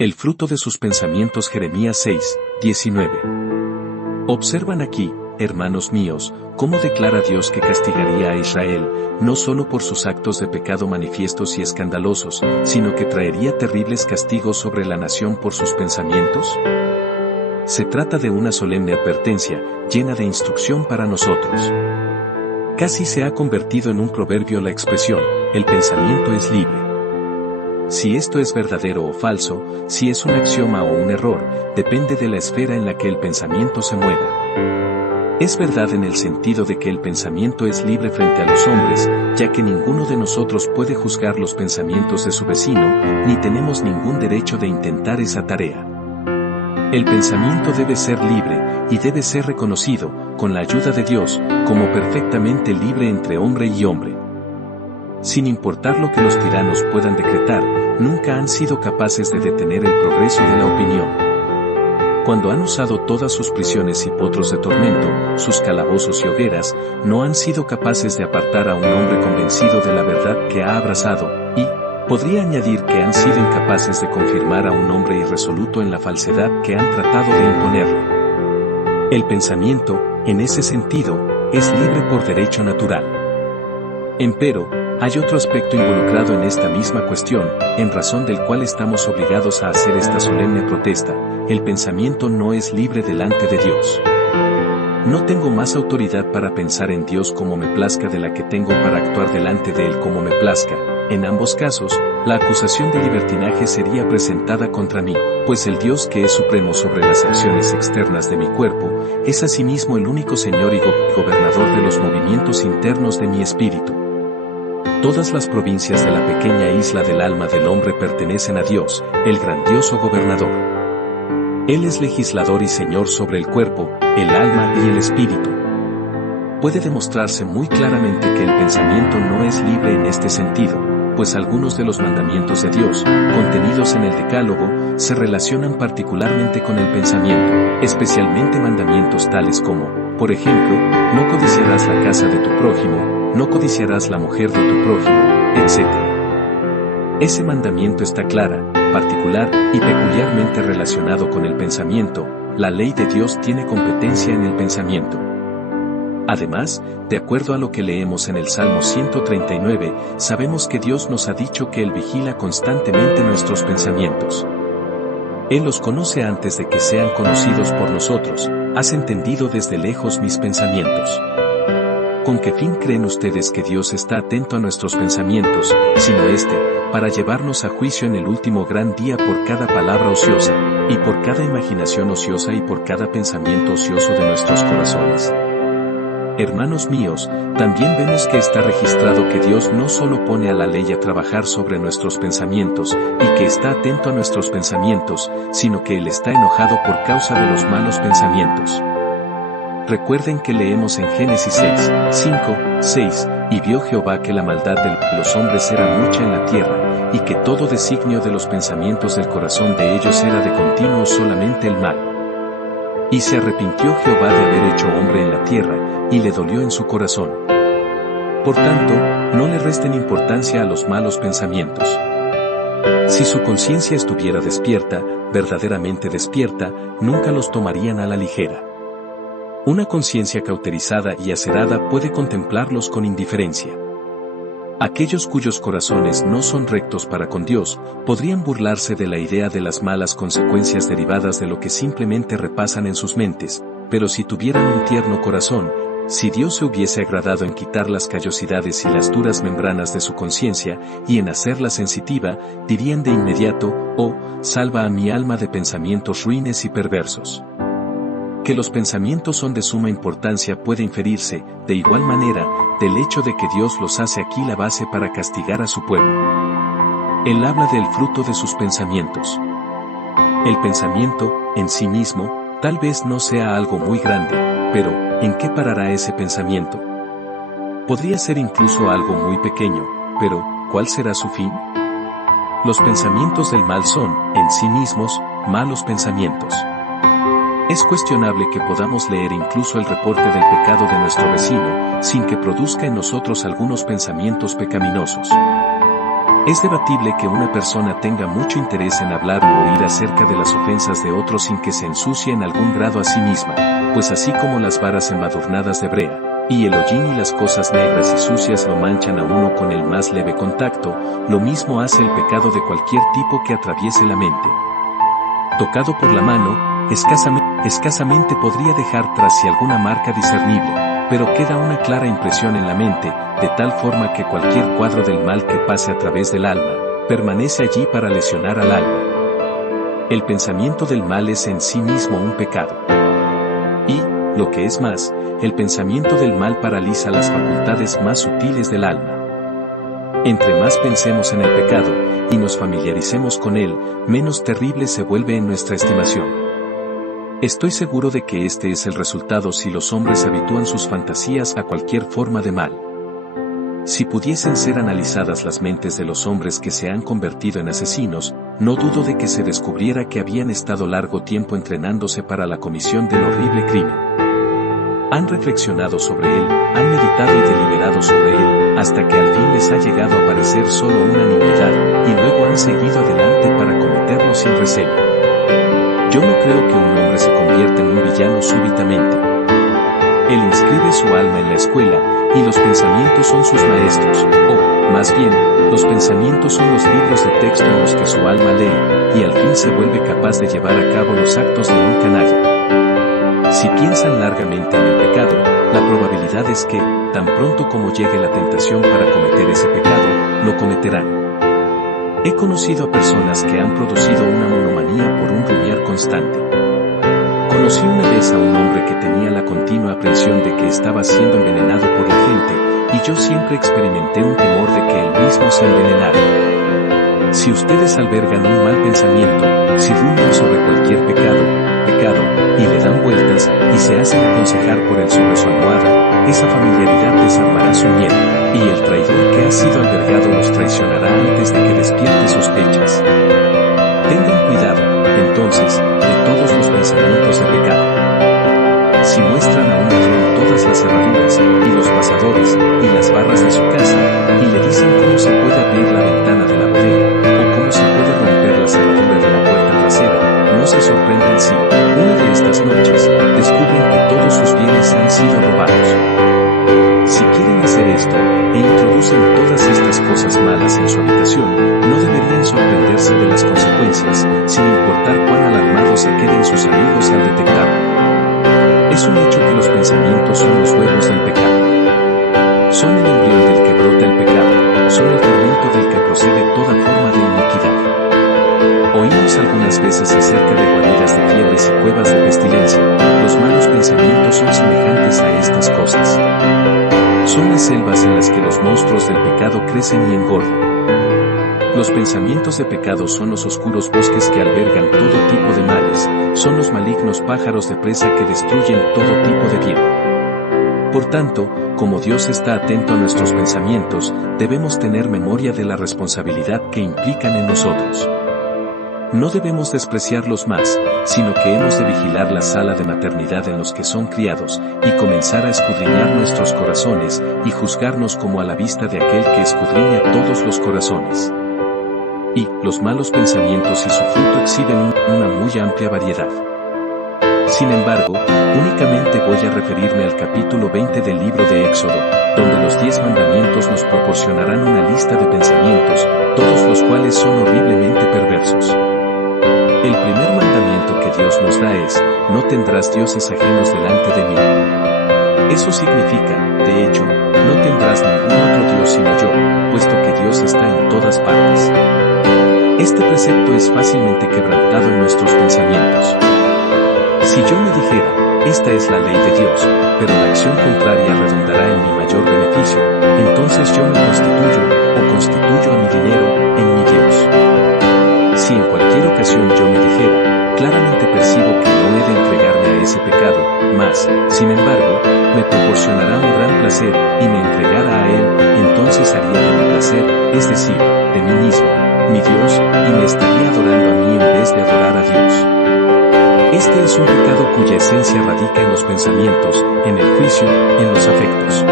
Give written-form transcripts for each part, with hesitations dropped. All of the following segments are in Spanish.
El fruto de sus pensamientos. Jeremías 6, 19. Observan aquí, hermanos míos, cómo declara Dios que castigaría a Israel, no solo por sus actos de pecado manifiestos y escandalosos, sino que traería terribles castigos sobre la nación por sus pensamientos. Se trata de una solemne advertencia, llena de instrucción para nosotros. Casi se ha convertido en un proverbio la expresión, el pensamiento es libre. Si esto es verdadero o falso, si es un axioma o un error, depende de la esfera en la que el pensamiento se mueva. Es verdad en el sentido de que el pensamiento es libre frente a los hombres, ya que ninguno de nosotros puede juzgar los pensamientos de su vecino, ni tenemos ningún derecho de intentar esa tarea. El pensamiento debe ser libre, y debe ser reconocido, con la ayuda de Dios, como perfectamente libre entre hombre y hombre. Sin importar lo que los tiranos puedan decretar, nunca han sido capaces de detener el progreso de la opinión. Cuando han usado todas sus prisiones y potros de tormento, sus calabozos y hogueras, no han sido capaces de apartar a un hombre convencido de la verdad que ha abrazado, y, podría añadir que han sido incapaces de confirmar a un hombre irresoluto en la falsedad que han tratado de imponerle. El pensamiento, en ese sentido, es libre por derecho natural. Empero, hay otro aspecto involucrado en esta misma cuestión, en razón del cual estamos obligados a hacer esta solemne protesta: el pensamiento no es libre delante de Dios. No tengo más autoridad para pensar en Dios como me plazca de la que tengo para actuar delante de Él como me plazca. En ambos casos, la acusación de libertinaje sería presentada contra mí, pues el Dios que es supremo sobre las acciones externas de mi cuerpo, es asimismo el único Señor y gobernador de los movimientos internos de mi espíritu. Todas las provincias de la pequeña isla del alma del hombre pertenecen a Dios, el grandioso gobernador. Él es legislador y Señor sobre el cuerpo, el alma y el espíritu. Puede demostrarse muy claramente que el pensamiento no es libre en este sentido, pues algunos de los mandamientos de Dios, contenidos en el Decálogo, se relacionan particularmente con el pensamiento, especialmente mandamientos tales como, por ejemplo, no codiciarás la casa de tu prójimo, no codiciarás la mujer de tu prójimo, etc. Ese mandamiento está clara, particular y peculiarmente relacionado con el pensamiento. La ley de Dios tiene competencia en el pensamiento. Además, de acuerdo a lo que leemos en el Salmo 139, sabemos que Dios nos ha dicho que Él vigila constantemente nuestros pensamientos. Él los conoce antes de que sean conocidos por nosotros. Has entendido desde lejos mis pensamientos. ¿Con qué fin creen ustedes que Dios está atento a nuestros pensamientos, sino para llevarnos a juicio en el último gran día por cada palabra ociosa, y por cada imaginación ociosa y por cada pensamiento ocioso de nuestros corazones? Hermanos míos, también vemos que está registrado que Dios no solo pone a la ley a trabajar sobre nuestros pensamientos, y que está atento a nuestros pensamientos, sino que Él está enojado por causa de los malos pensamientos. Recuerden que leemos en Génesis 6, 5, 6, y vio Jehová que la maldad de los hombres era mucha en la tierra, y que todo designio de los pensamientos del corazón de ellos era de continuo solamente el mal. Y se arrepintió Jehová de haber hecho hombre en la tierra, y le dolió en su corazón. Por tanto, no le resten importancia a los malos pensamientos. Si su conciencia estuviera despierta, verdaderamente despierta, nunca los tomarían a la ligera. Una conciencia cauterizada y acerada puede contemplarlos con indiferencia. Aquellos cuyos corazones no son rectos para con Dios, podrían burlarse de la idea de las malas consecuencias derivadas de lo que simplemente repasan en sus mentes, pero si tuvieran un tierno corazón, si Dios se hubiese agradado en quitar las callosidades y las duras membranas de su conciencia, y en hacerla sensitiva, dirían de inmediato: «Oh, salva a mi alma de pensamientos ruines y perversos». Que los pensamientos son de suma importancia puede inferirse, de igual manera, del hecho de que Dios los hace aquí la base para castigar a su pueblo. Él habla del fruto de sus pensamientos. El pensamiento, en sí mismo, tal vez no sea algo muy grande, pero, ¿en qué parará ese pensamiento? Podría ser incluso algo muy pequeño, pero, ¿cuál será su fin? Los pensamientos del mal son, en sí mismos, malos pensamientos. Es cuestionable que podamos leer incluso el reporte del pecado de nuestro vecino, sin que produzca en nosotros algunos pensamientos pecaminosos. Es debatible que una persona tenga mucho interés en hablar u oír acerca de las ofensas de otros sin que se ensucie en algún grado a sí misma, pues así como las varas embadurnadas de brea, y el hollín y las cosas negras y sucias lo manchan a uno con el más leve contacto, lo mismo hace el pecado de cualquier tipo que atraviese la mente. Tocado por la mano, escasamente podría dejar tras sí alguna marca discernible, pero queda una clara impresión en la mente, de tal forma que cualquier cuadro del mal que pase a través del alma, permanece allí para lesionar al alma. El pensamiento del mal es en sí mismo un pecado. Y, lo que es más, el pensamiento del mal paraliza las facultades más sutiles del alma. Entre más pensemos en el pecado, y nos familiaricemos con él, menos terrible se vuelve en nuestra estimación. Estoy seguro de que este es el resultado si los hombres habitúan sus fantasías a cualquier forma de mal. Si pudiesen ser analizadas las mentes de los hombres que se han convertido en asesinos, no dudo de que se descubriera que habían estado largo tiempo entrenándose para la comisión del horrible crimen. Han reflexionado sobre él, han meditado y deliberado sobre él, hasta que al fin les ha llegado a parecer solo una nimiedad, y luego han seguido adelante para cometerlo sin recelo. Yo no creo que un hombre se convierta en un villano súbitamente. Él inscribe su alma en la escuela, y los pensamientos son sus maestros, o, más bien, los pensamientos son los libros de texto en los que su alma lee, y al fin se vuelve capaz de llevar a cabo los actos de un canalla. Si piensan largamente en el pecado, la probabilidad es que, tan pronto como llegue la tentación para cometer ese pecado, lo cometerán. He conocido a personas que han producido una monomanía por un rumiar constante. Conocí una vez a un hombre que tenía la continua aprensión de que estaba siendo envenenado por la gente, y yo siempre experimenté un temor de que él mismo se envenenara. Si ustedes albergan un mal pensamiento, si rumian sobre cualquier pecado, y le dan vueltas, y se hacen aconsejar por él sobre su almohada, esa familiaridad desarmará su miedo, y el traidor que ha sido albergado los traicionará antes de que despierte sospechas. Tengan cuidado, entonces, de todos los pensamientos de pecado. Si muestran a un ladrón todas las cerraduras, y los pasadores, y las barras de su casa, y le dicen cómo se puede abrir la ventana de la bodega, o cómo se puede romper la cerradura de la puerta trasera, no se sorprenden si, una de estas noches, descubren que todos sus bienes han sido robados. Si quieren hacer esto, e introducen todas estas cosas malas en su habitación, no deberían sorprenderse de las consecuencias, sin importar cuán alarmados se queden sus amigos al detectarlo. Es un hecho que los pensamientos son los huevos del pecado. Son el embrión del que brota el pecado, son el fermento del que procede toda forma de iniquidad. Oímos algunas veces acerca de guaridas de fiebres y cuevas de pestilencia. Los malos pensamientos son semejantes a estas cosas. Son las selvas en las que los monstruos del pecado crecen y engordan. Los pensamientos de pecado son los oscuros bosques que albergan todo tipo de males, son los malignos pájaros de presa que destruyen todo tipo de bien. Por tanto, como Dios está atento a nuestros pensamientos, debemos tener memoria de la responsabilidad que implican en nosotros. No debemos despreciarlos más, sino que hemos de vigilar la sala de maternidad en los que son criados, y comenzar a escudriñar nuestros corazones, y juzgarnos como a la vista de aquel que escudriña todos los corazones. Y, los malos pensamientos y su fruto exhiben una muy amplia variedad. Sin embargo, únicamente voy a referirme al capítulo 20 del libro de Éxodo, donde los 10 mandamientos nos proporcionarán una lista de pensamientos, todos los cuales son horriblemente perversos. El primer mandamiento que Dios nos da es, no tendrás dioses ajenos delante de mí. Eso significa, de hecho, no tendrás ningún otro Dios sino yo, puesto que Dios está en todas partes. Este precepto es fácilmente quebrantado en nuestros pensamientos. Si yo me dijera, esta es la ley de Dios, pero la acción contraria redundará en mi mayor beneficio, entonces yo me constituyo a mi dinero, en mi Dios. Si en cualquier ocasión yo me dijera, claramente percibo que no he de entregarme a ese pecado, mas, sin embargo, me proporcionará un gran placer, y me entregara a él, entonces haría de mi placer, es decir, de mí mismo, mi Dios, y me estaría adorando a mí en vez de adorar a Dios. Este es un pecado cuya esencia radica en los pensamientos, en el juicio, en los afectos.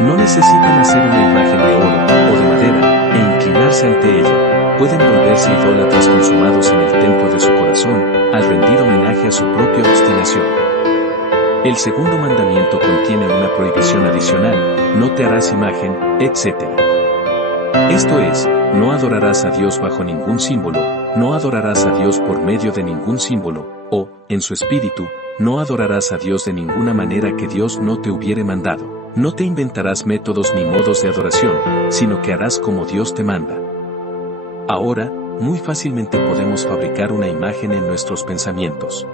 No necesitan hacer una imagen de oro o de madera, e inclinar inclinarse ante ella, pueden volverse idólatras consumados en el templo de su corazón, al rendir homenaje a su propia obstinación. El segundo mandamiento contiene una prohibición adicional: no te harás imagen, etc. Esto es, no adorarás a Dios bajo ningún símbolo, no adorarás a Dios por medio de ningún símbolo, o, en su espíritu, no adorarás a Dios de ninguna manera que Dios no te hubiere mandado. No te inventarás métodos ni modos de adoración, sino que harás como Dios te manda. Ahora, muy fácilmente podemos fabricar una imagen en nuestros pensamientos.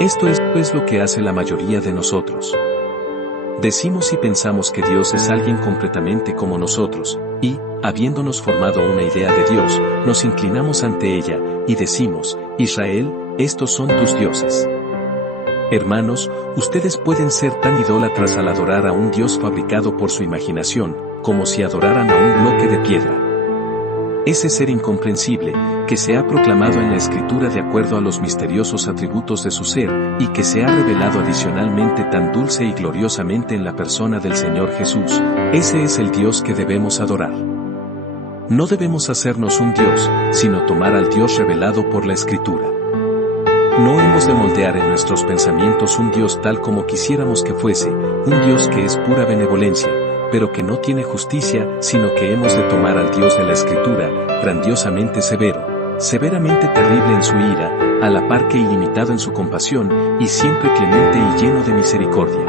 Esto es lo que hace la mayoría de nosotros. Decimos y pensamos que Dios es alguien completamente como nosotros, y, habiéndonos formado una idea de Dios, nos inclinamos ante ella, y decimos: Israel, estos son tus dioses. Hermanos, ustedes pueden ser tan idólatras al adorar a un Dios fabricado por su imaginación, como si adoraran a un bloque de piedra. Ese ser incomprensible, que se ha proclamado en la Escritura de acuerdo a los misteriosos atributos de su ser, y que se ha revelado adicionalmente tan dulce y gloriosamente en la persona del Señor Jesús, ese es el Dios que debemos adorar. No debemos hacernos un Dios, sino tomar al Dios revelado por la Escritura. No hemos de moldear en nuestros pensamientos un Dios tal como quisiéramos que fuese, un Dios que es pura benevolencia, pero que no tiene justicia, sino que hemos de tomar al Dios de la Escritura, grandiosamente severo, severamente terrible en su ira, a la par que ilimitado en su compasión, y siempre clemente y lleno de misericordia.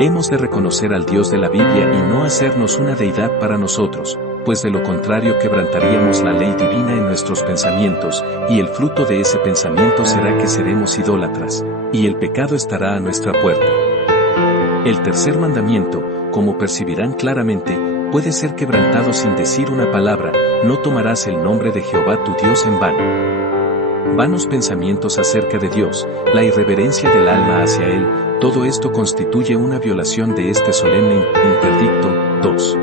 Hemos de reconocer al Dios de la Biblia y no hacernos una deidad para nosotros, pues de lo contrario quebrantaríamos la ley divina en nuestros pensamientos, y el fruto de ese pensamiento será que seremos idólatras, y el pecado estará a nuestra puerta. El tercer mandamiento, como percibirán claramente, puede ser quebrantado sin decir una palabra: no tomarás el nombre de Jehová tu Dios en vano. Vanos pensamientos acerca de Dios, la irreverencia del alma hacia Él, todo esto constituye una violación de este solemne interdicto. 2.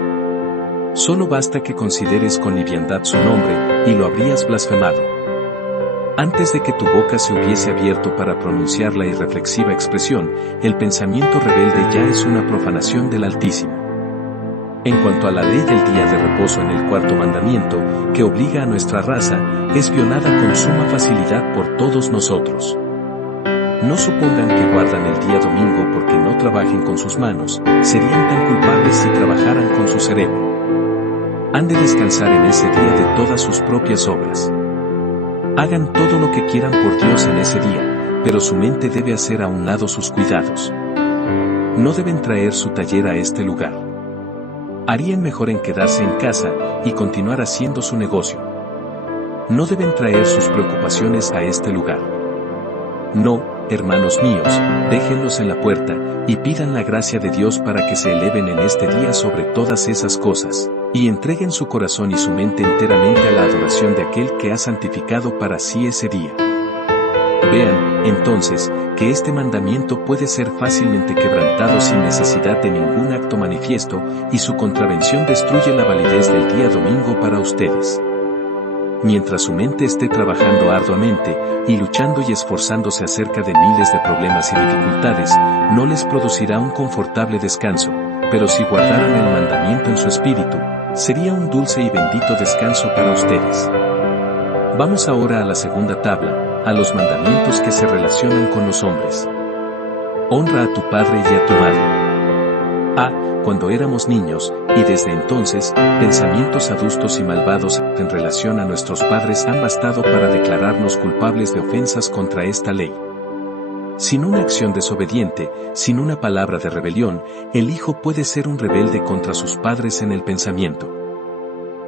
Solo basta que consideres con liviandad su nombre, y lo habrías blasfemado. Antes de que tu boca se hubiese abierto para pronunciar la irreflexiva expresión, el pensamiento rebelde ya es una profanación del Altísimo. En cuanto a la ley del día de reposo en el cuarto mandamiento, que obliga a nuestra raza, es violada con suma facilidad por todos nosotros. No supongan que guardan el día domingo porque no trabajen con sus manos, serían tan culpables si trabajaran con su cerebro. Han de descansar en ese día de todas sus propias obras. Hagan todo lo que quieran por Dios en ese día, pero su mente debe hacer a un lado sus cuidados. No deben traer su taller a este lugar. Harían mejor en quedarse en casa y continuar haciendo su negocio. No deben traer sus preocupaciones a este lugar. No, hermanos míos, déjenlos en la puerta, y pidan la gracia de Dios para que se eleven en este día sobre todas esas cosas, y entreguen su corazón y su mente enteramente a la adoración de aquel que ha santificado para sí ese día. Vean, entonces, que este mandamiento puede ser fácilmente quebrantado sin necesidad de ningún acto manifiesto, y su contravención destruye la validez del día domingo para ustedes. Mientras su mente esté trabajando arduamente, y luchando y esforzándose acerca de miles de problemas y dificultades, no les producirá un confortable descanso, pero si guardaran el mandamiento en su espíritu, sería un dulce y bendito descanso para ustedes. Vamos ahora a la segunda tabla, a los mandamientos que se relacionan con los hombres. Honra a tu padre y a tu madre. Cuando éramos niños, y desde entonces, pensamientos adustos y malvados en relación a nuestros padres han bastado para declararnos culpables de ofensas contra esta ley. Sin una acción desobediente, sin una palabra de rebelión, el hijo puede ser un rebelde contra sus padres en el pensamiento.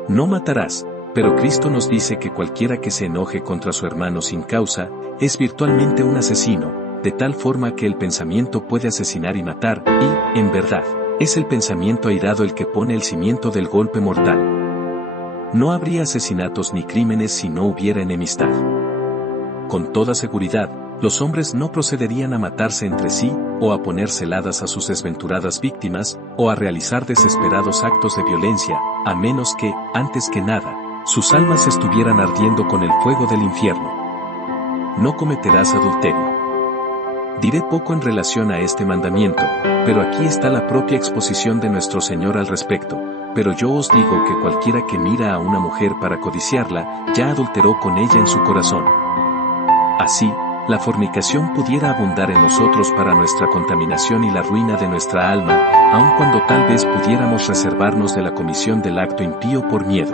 No matarás, pero Cristo nos dice que cualquiera que se enoje contra su hermano sin causa, es virtualmente un asesino, de tal forma que el pensamiento puede asesinar y matar, y, en verdad, es el pensamiento airado el que pone el cimiento del golpe mortal. No habría asesinatos ni crímenes si no hubiera enemistad. Con toda seguridad, los hombres no procederían a matarse entre sí, o a poner celadas a sus desventuradas víctimas, o a realizar desesperados actos de violencia, a menos que, antes que nada, sus almas estuvieran ardiendo con el fuego del infierno. No cometerás adulterio. Diré poco en relación a este mandamiento, pero aquí está la propia exposición de nuestro Señor al respecto, pero yo os digo que cualquiera que mira a una mujer para codiciarla, ya adulteró con ella en su corazón. Así, la fornicación pudiera abundar en nosotros para nuestra contaminación y la ruina de nuestra alma, aun cuando tal vez pudiéramos reservarnos de la comisión del acto impío por miedo.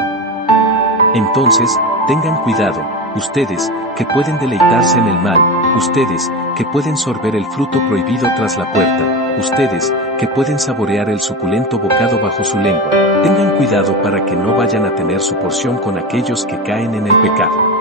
Entonces, tengan cuidado, ustedes, que pueden deleitarse en el mal, ustedes, que pueden sorber el fruto prohibido tras la puerta, ustedes, que pueden saborear el suculento bocado bajo su lengua, tengan cuidado para que no vayan a tener su porción con aquellos que caen en el pecado.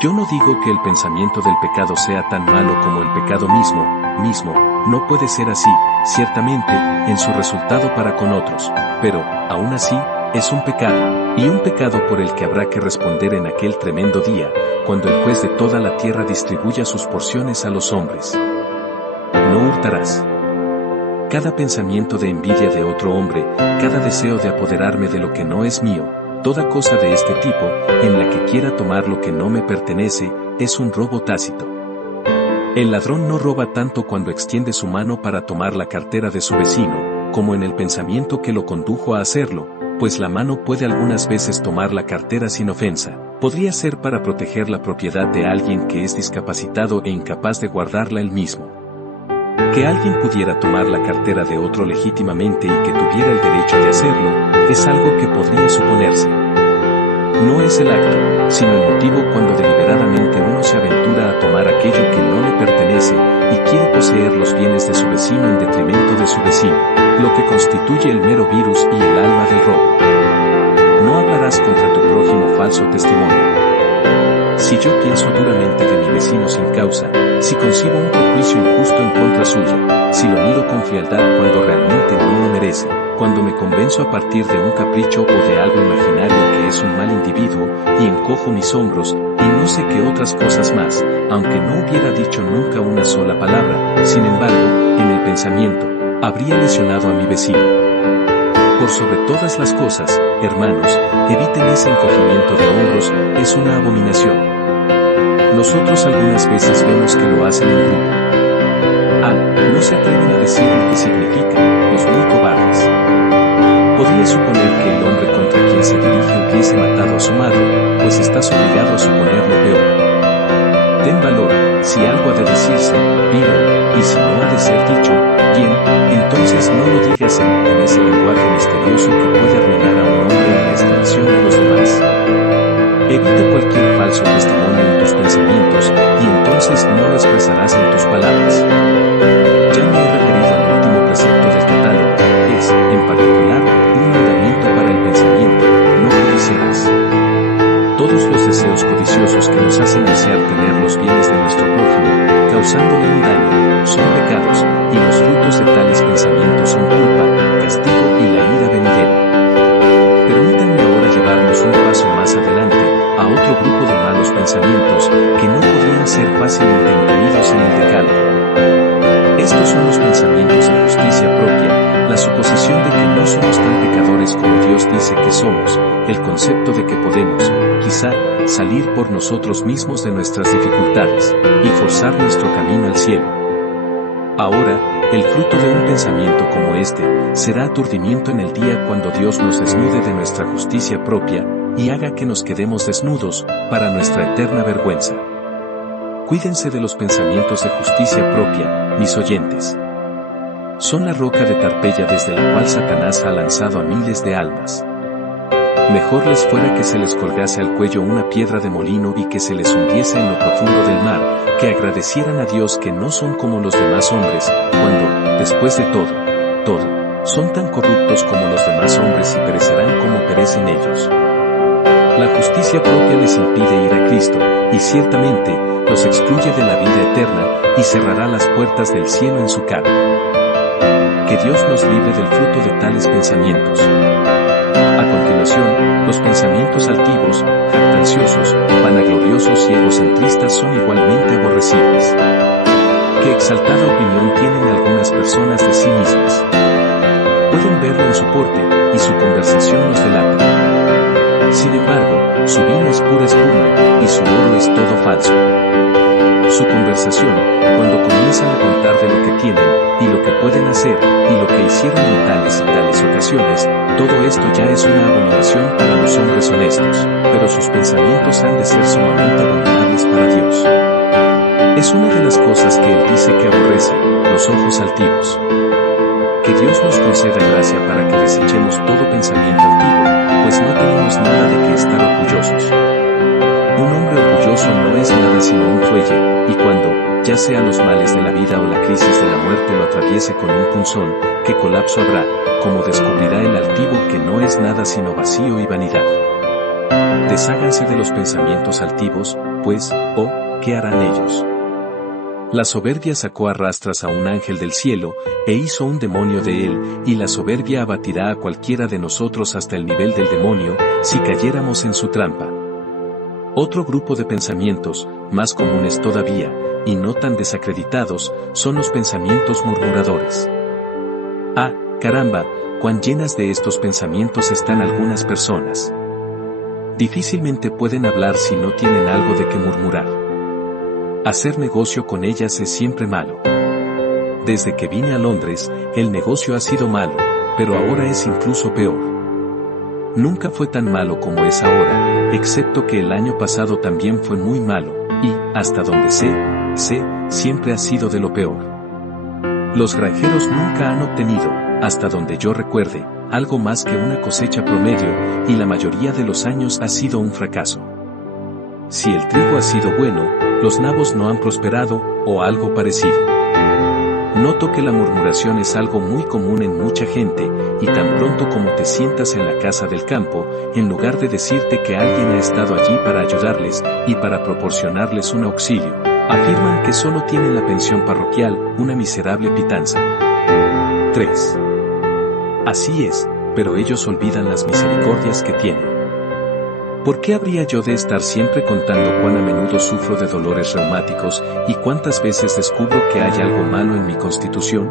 Yo no digo que el pensamiento del pecado sea tan malo como el pecado mismo, no puede ser así, ciertamente, en su resultado para con otros, pero, aún así, es un pecado, y un pecado por el que habrá que responder en aquel tremendo día, cuando el juez de toda la tierra distribuya sus porciones a los hombres. No hurtarás. Cada pensamiento de envidia de otro hombre, cada deseo de apoderarme de lo que no es mío, toda cosa de este tipo, en la que quiera tomar lo que no me pertenece, es un robo tácito. El ladrón no roba tanto cuando extiende su mano para tomar la cartera de su vecino, como en el pensamiento que lo condujo a hacerlo, pues la mano puede algunas veces tomar la cartera sin ofensa. Podría ser para proteger la propiedad de alguien que es discapacitado e incapaz de guardarla él mismo. Que alguien pudiera tomar la cartera de otro legítimamente y que tuviera el derecho de hacerlo, es algo que podría suponerse. No es el acto, sino el motivo cuando deliberadamente uno se aventura a tomar aquello que no le pertenece y quiere poseer los bienes de su vecino en detrimento de su vecino, lo que constituye el mero virus y el alma del robo. No hablarás contra tu prójimo falso testimonio. Si yo pienso duramente de mi vecino sin causa, si concibo un prejuicio injusto en contra suya, si lo mido con frialdad cuando realmente no lo merece, cuando me convenzo a partir de un capricho o de algo imaginario que es un mal individuo, y encojo mis hombros, y no sé qué otras cosas más, aunque no hubiera dicho nunca una sola palabra, sin embargo, en el pensamiento, habría lesionado a mi vecino. Por sobre todas las cosas, hermanos, eviten ese encogimiento de hombros, es una abominación. Nosotros algunas veces vemos que lo hacen en grupo. No se atreven a decir lo que significa, los muy cobardes. Podría suponer que el hombre contra quien se dirige hubiese matado a su madre, pues estás obligado a suponer lo peor. Ten valor, si algo ha de decirse, dilo, y si no ha de ser dicho, bien, entonces no lo digas en ese lenguaje misterioso que puede arruinar a un hombre en la estimación de los demás. Evita cualquier falso testimonio en tus pensamientos, y entonces no lo expresarás en tus palabras. Ya me he referido al último precepto del catálogo, es, en particular, un mandamiento para el pensamiento, no codiciarás. Todos los deseos codiciosos que nos hacen desear tener los bienes de nuestro prójimo, causándole un daño, son pecados, y los frutos de tales pensamientos son culpa, castigo y la ira venidera. Permítanme ahora llevarnos un paso más adelante, a otro grupo de malos pensamientos, que no podrían ser fácilmente incluidos en el decálogo. Estos son los pensamientos de justicia propia, la suposición de que no somos tan pecadores como Dios dice que somos, el concepto de que podemos, quizá, salir por nosotros mismos de nuestras dificultades, y forzar nuestro camino al cielo. Ahora, el fruto de un pensamiento como este, será aturdimiento en el día cuando Dios nos desnude de nuestra justicia propia, y haga que nos quedemos desnudos, para nuestra eterna vergüenza. Cuídense de los pensamientos de justicia propia, mis oyentes. Son la roca de Tarpeya desde la cual Satanás ha lanzado a miles de almas. Mejor les fuera que se les colgase al cuello una piedra de molino y que se les hundiese en lo profundo del mar, que agradecieran a Dios que no son como los demás hombres, cuando, después de todo, son tan corruptos como los demás hombres y perecerán como perecen ellos. La justicia propia les impide ir a Cristo, y ciertamente, los excluye de la vida eterna, y cerrará las puertas del cielo en su cara. Que Dios nos libre del fruto de tales pensamientos. A continuación, los pensamientos altivos, jactanciosos, vanagloriosos y egocentristas son igualmente aborrecibles. Qué exaltada opinión tienen algunas personas de sí mismas. Pueden verlo en su porte, y su conversación los delata. Sin embargo, su vino es pura espuma, y su oro es todo falso. Su conversación, cuando comienzan a contar de lo que tienen, y lo que pueden hacer, y lo que hicieron en tales y tales ocasiones, todo esto ya es una abominación para los hombres honestos, pero sus pensamientos han de ser sumamente abominables para Dios. Es una de las cosas que Él dice que aborrece, los ojos altivos. Que Dios nos conceda gracia para que desechemos todo pensamiento altivo, pues no tenemos nada de que estar orgullosos. Un hombre orgulloso no es nada sino un fuelle, y cuando, ya sea los males de la vida o la crisis de la muerte lo atraviese con un punzón, ¿qué colapso habrá? Como descubrirá el altivo que no es nada sino vacío y vanidad. Desháganse de los pensamientos altivos, pues, ¿qué harán ellos? La soberbia sacó a rastras a un ángel del cielo, e hizo un demonio de él, y la soberbia abatirá a cualquiera de nosotros hasta el nivel del demonio, si cayéramos en su trampa. Otro grupo de pensamientos, más comunes todavía, y no tan desacreditados, son los pensamientos murmuradores. Ah, caramba, cuán llenas de estos pensamientos están algunas personas. Difícilmente pueden hablar si no tienen algo de qué murmurar. Hacer negocio con ellas es siempre malo. Desde que vine a Londres, el negocio ha sido malo, pero ahora es incluso peor. Nunca fue tan malo como es ahora, excepto que el año pasado también fue muy malo, y, hasta donde sé, siempre ha sido de lo peor. Los granjeros nunca han obtenido, hasta donde yo recuerde, algo más que una cosecha promedio, y la mayoría de los años ha sido un fracaso. Si el trigo ha sido bueno, los nabos no han prosperado, o algo parecido. Noto que la murmuración es algo muy común en mucha gente, y tan pronto como te sientas en la casa del campo, en lugar de decirte que alguien ha estado allí para ayudarles, y para proporcionarles un auxilio, afirman que solo tienen la pensión parroquial, una miserable pitanza. 3. Así es, pero ellos olvidan las misericordias que tienen. ¿Por qué habría yo de estar siempre contando cuán a menudo sufro de dolores reumáticos y cuántas veces descubro que hay algo malo en mi constitución?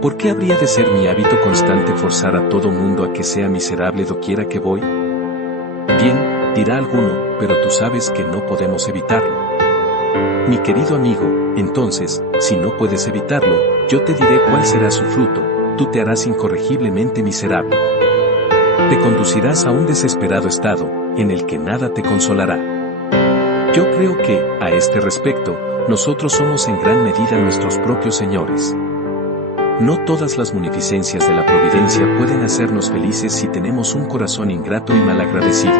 ¿Por qué habría de ser mi hábito constante forzar a todo mundo a que sea miserable doquiera que voy? Bien, dirá alguno, pero tú sabes que no podemos evitarlo. Mi querido amigo, entonces, si no puedes evitarlo, yo te diré cuál será su fruto, tú te harás incorregiblemente miserable. Te conducirás a un desesperado estado, en el que nada te consolará. Yo creo que, a este respecto, nosotros somos en gran medida nuestros propios señores. No todas las munificencias de la providencia pueden hacernos felices si tenemos un corazón ingrato y malagradecido.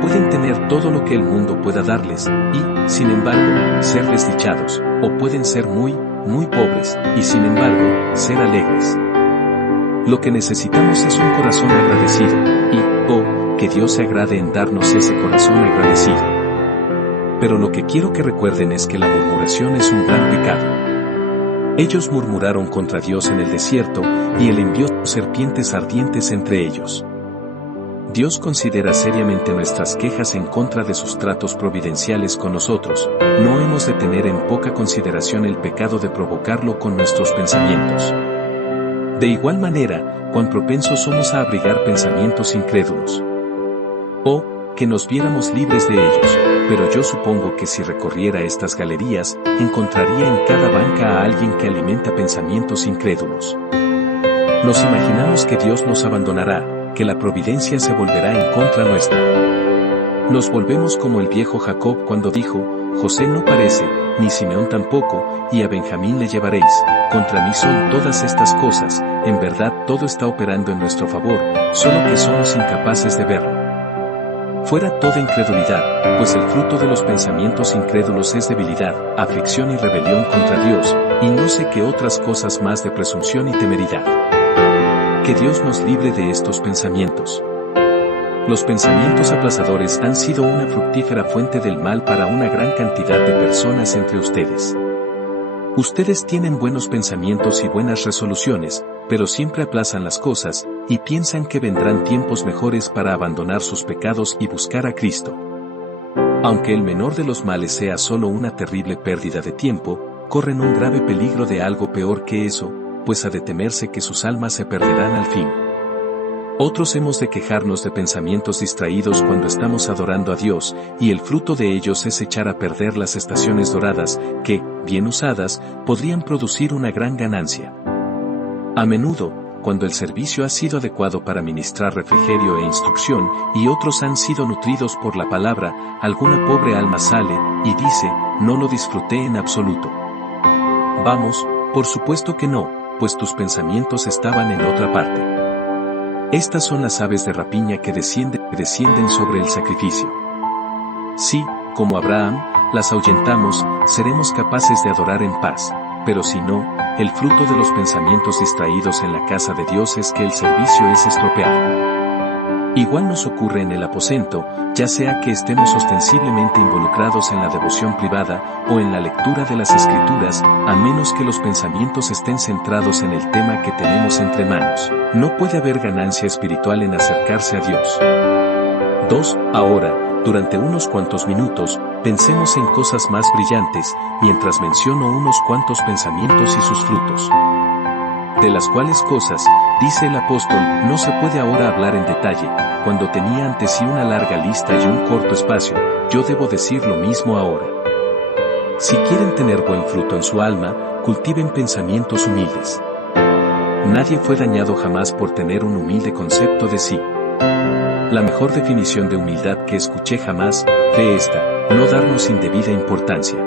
Pueden tener todo lo que el mundo pueda darles, y, sin embargo, ser desdichados, o pueden ser muy pobres, y sin embargo, ser alegres. Lo que necesitamos es un corazón agradecido, y, que Dios se agrade en darnos ese corazón agradecido. Pero lo que quiero que recuerden es que la murmuración es un gran pecado. Ellos murmuraron contra Dios en el desierto, y Él envió serpientes ardientes entre ellos. Dios considera seriamente nuestras quejas en contra de sus tratos providenciales con nosotros. No hemos de tener en poca consideración el pecado de provocarlo con nuestros pensamientos. De igual manera, cuán propensos somos a abrigar pensamientos incrédulos. Que nos viéramos libres de ellos, pero yo supongo que si recorriera estas galerías, encontraría en cada banca a alguien que alimenta pensamientos incrédulos. Nos imaginamos que Dios nos abandonará, que la providencia se volverá en contra nuestra. Nos volvemos como el viejo Jacob cuando dijo, José no parece, ni Simeón tampoco, y a Benjamín le llevaréis, contra mí son todas estas cosas, en verdad todo está operando en nuestro favor, solo que somos incapaces de verlo. Fuera toda incredulidad, pues el fruto de los pensamientos incrédulos es debilidad, aflicción y rebelión contra Dios, y no sé qué otras cosas más de presunción y temeridad. Que Dios nos libre de estos pensamientos. Los pensamientos aplazadores han sido una fructífera fuente del mal para una gran cantidad de personas entre ustedes. Ustedes tienen buenos pensamientos y buenas resoluciones, pero siempre aplazan las cosas, y piensan que vendrán tiempos mejores para abandonar sus pecados y buscar a Cristo. Aunque el menor de los males sea solo una terrible pérdida de tiempo, corren un grave peligro de algo peor que eso, pues ha de temerse que sus almas se perderán al fin. Otros hemos de quejarnos de pensamientos distraídos cuando estamos adorando a Dios, y el fruto de ellos es echar a perder las estaciones doradas, que, bien usadas, podrían producir una gran ganancia. A menudo, cuando el servicio ha sido adecuado para ministrar refrigerio e instrucción, y otros han sido nutridos por la palabra, alguna pobre alma sale, y dice, no lo disfruté en absoluto. Vamos, por supuesto que no, pues tus pensamientos estaban en otra parte. Estas son las aves de rapiña que descienden sobre el sacrificio. Si, como Abraham, las ahuyentamos, seremos capaces de adorar en paz, pero si no, el fruto de los pensamientos distraídos en la casa de Dios es que el servicio es estropeado. Igual nos ocurre en el aposento, ya sea que estemos ostensiblemente involucrados en la devoción privada o en la lectura de las Escrituras, a menos que los pensamientos estén centrados en el tema que tenemos entre manos. No puede haber ganancia espiritual en acercarse a Dios. 2. Ahora, durante unos cuantos minutos, pensemos en cosas más brillantes, mientras menciono unos cuantos pensamientos y sus frutos. De las cuales cosas, dice el apóstol, no se puede ahora hablar en detalle, cuando tenía ante sí una larga lista y un corto espacio, yo debo decir lo mismo ahora. Si quieren tener buen fruto en su alma, cultiven pensamientos humildes. Nadie fue dañado jamás por tener un humilde concepto de sí. La mejor definición de humildad que escuché jamás fue esta: no darnos indebida importancia.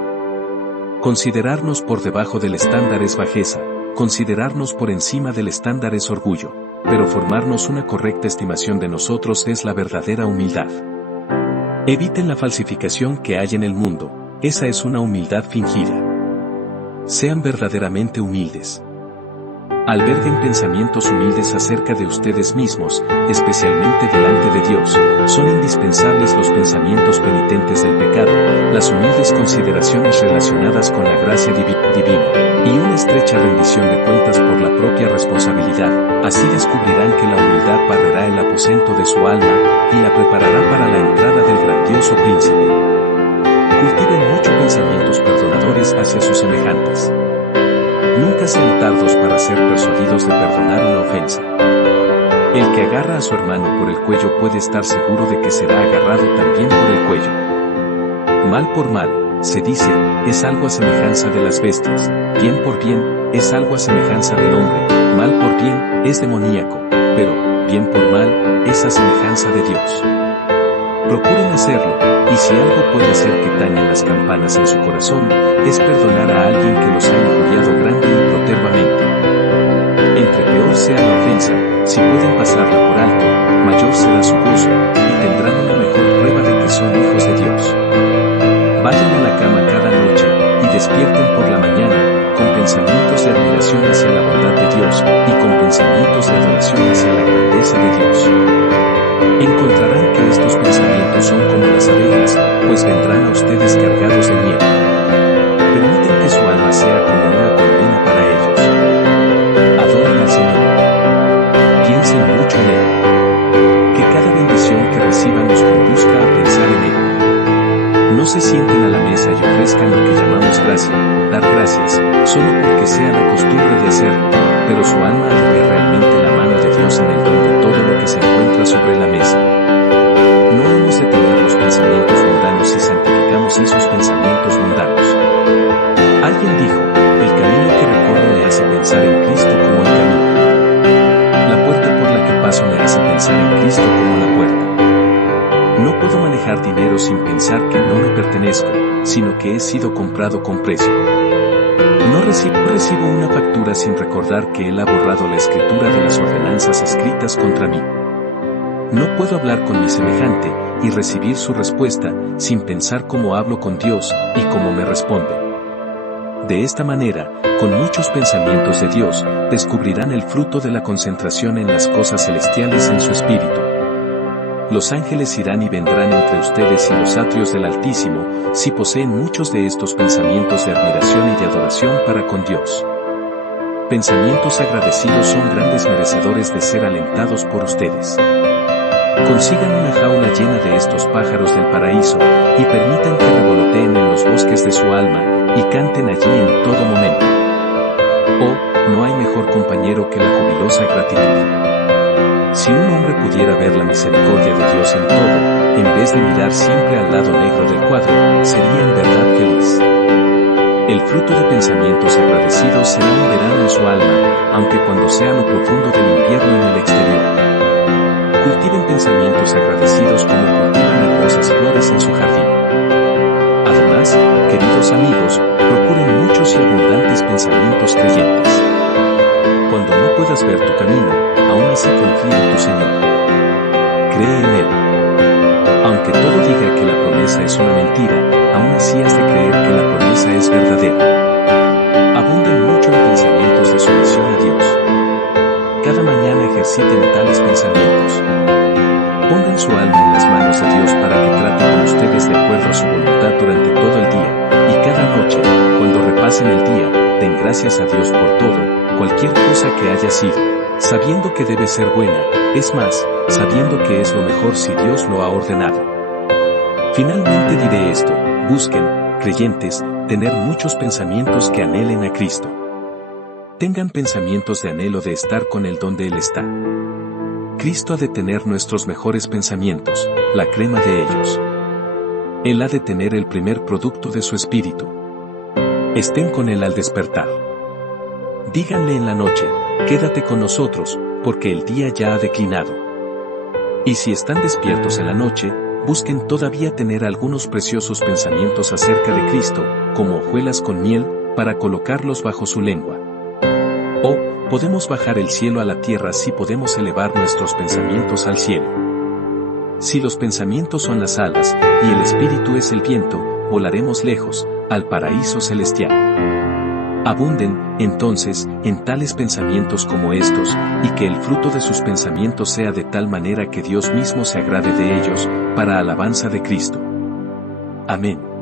Considerarnos por debajo del estándar es bajeza, considerarnos por encima del estándar es orgullo, pero formarnos una correcta estimación de nosotros es la verdadera humildad. Eviten la falsificación que hay en el mundo, esa es una humildad fingida. Sean verdaderamente humildes. Alberguen pensamientos humildes acerca de ustedes mismos, especialmente delante de Dios. Son indispensables los pensamientos penitentes del pecado, las humildes consideraciones relacionadas con la gracia divina, y una estrecha rendición de cuentas por la propia responsabilidad. Así descubrirán que la humildad barrerá el aposento de su alma, y la preparará para la entrada del grandioso príncipe. Cultiven muchos pensamientos perdonadores hacia sus semejantes. Nunca sean tardos para ser persuadidos de perdonar una ofensa. El que agarra a su hermano por el cuello puede estar seguro de que será agarrado también por el cuello. Mal por mal, se dice, es algo a semejanza de las bestias; bien por bien, es algo a semejanza del hombre; mal por bien, es demoníaco; pero, bien por mal, es a semejanza de Dios. Procuren hacerlo, y si algo puede hacer que tañen las campanas en su corazón, es perdonar a alguien que los ha injuriado grande y protervamente. Entre peor sea la ofensa, si pueden pasarla por alto, mayor será su gozo, y tendrán una mejor prueba de que son hijos de Dios. Vayan a la cama cada noche, y despierten por la mañana, con pensamientos de admiración hacia la bondad de Dios, y con pensamientos de adoración hacia la grandeza de Dios. Encontrarán que estos pensamientos son como las abejas, pues vendrán a ustedes cargados de miel. Permiten que su alma sea como una colmena para ellos. Adoren al Señor. Piensen mucho en Él. Que cada bendición que reciban nos conduzca a pensar en Él. No se sienten a la mesa y ofrezcan lo que llamamos gracia, dar gracias, solo porque sea la costumbre de hacerlo, pero su alma ha de ver realmente la mano de Dios en el don de todo lo que se encuentra sobre la mesa. No hemos de tener los pensamientos mundanos si santificamos esos pensamientos mundanos. Alguien dijo, el camino que recorro me hace pensar en Cristo como el camino. La puerta por la que paso me hace pensar en Cristo como la puerta. No puedo manejar dinero sin pensar que no me pertenezco, sino que he sido comprado con precio. No recibo una factura sin recordar que Él ha borrado la escritura de las ordenanzas escritas contra mí. No puedo hablar con mi semejante y recibir su respuesta sin pensar cómo hablo con Dios y cómo me responde. De esta manera, con muchos pensamientos de Dios, descubrirán el fruto de la concentración en las cosas celestiales en su espíritu. Los ángeles irán y vendrán entre ustedes y los atrios del Altísimo, si poseen muchos de estos pensamientos de admiración y de adoración para con Dios. Pensamientos agradecidos son grandes merecedores de ser alentados por ustedes. Consigan una jaula llena de estos pájaros del paraíso, y permitan que revoloteen en los bosques de su alma, y canten allí en todo momento. Oh, no hay mejor compañero que la jubilosa gratitud. Si un hombre pudiera ver la misericordia de Dios en todo, en vez de mirar siempre al lado negro del cuadro, sería en verdad feliz. El fruto de pensamientos agradecidos será un verano en su alma, aunque cuando sea lo profundo del invierno en el exterior. Cultiven pensamientos agradecidos como cultivan hermosas flores en su jardín. Además, queridos amigos, procuren muchos y abundantes pensamientos creyentes. Cuando no puedas ver tu camino, aún así confía en tu Señor. Cree en Él. Aunque todo diga que la promesa es una mentira, aún así has de creer que la promesa es verdadera. Abunden mucho en pensamientos de sumisión a Dios. Cada mañana ejerciten tales pensamientos. Pongan su alma en las manos de Dios para que trate con ustedes de acuerdo a su voluntad durante todo el día, y cada noche, cuando repasen el día, den gracias a Dios por todo, cualquier cosa que haya sido, sabiendo que debe ser buena, es más, sabiendo que es lo mejor si Dios lo ha ordenado. Finalmente diré esto: busquen, creyentes, tener muchos pensamientos que anhelen a Cristo. Tengan pensamientos de anhelo de estar con Él donde Él está. Cristo ha de tener nuestros mejores pensamientos, la crema de ellos. Él ha de tener el primer producto de su espíritu. Estén con Él al despertar. Díganle en la noche: quédate con nosotros, porque el día ya ha declinado. Y si están despiertos en la noche, busquen todavía tener algunos preciosos pensamientos acerca de Cristo, como hojuelas con miel, para colocarlos bajo su lengua. O, podemos bajar el cielo a la tierra si podemos elevar nuestros pensamientos al cielo. Si los pensamientos son las alas, y el espíritu es el viento, volaremos lejos, al paraíso celestial. Abunden, entonces, en tales pensamientos como estos, y que el fruto de sus pensamientos sea de tal manera que Dios mismo se agrade de ellos, para alabanza de Cristo. Amén.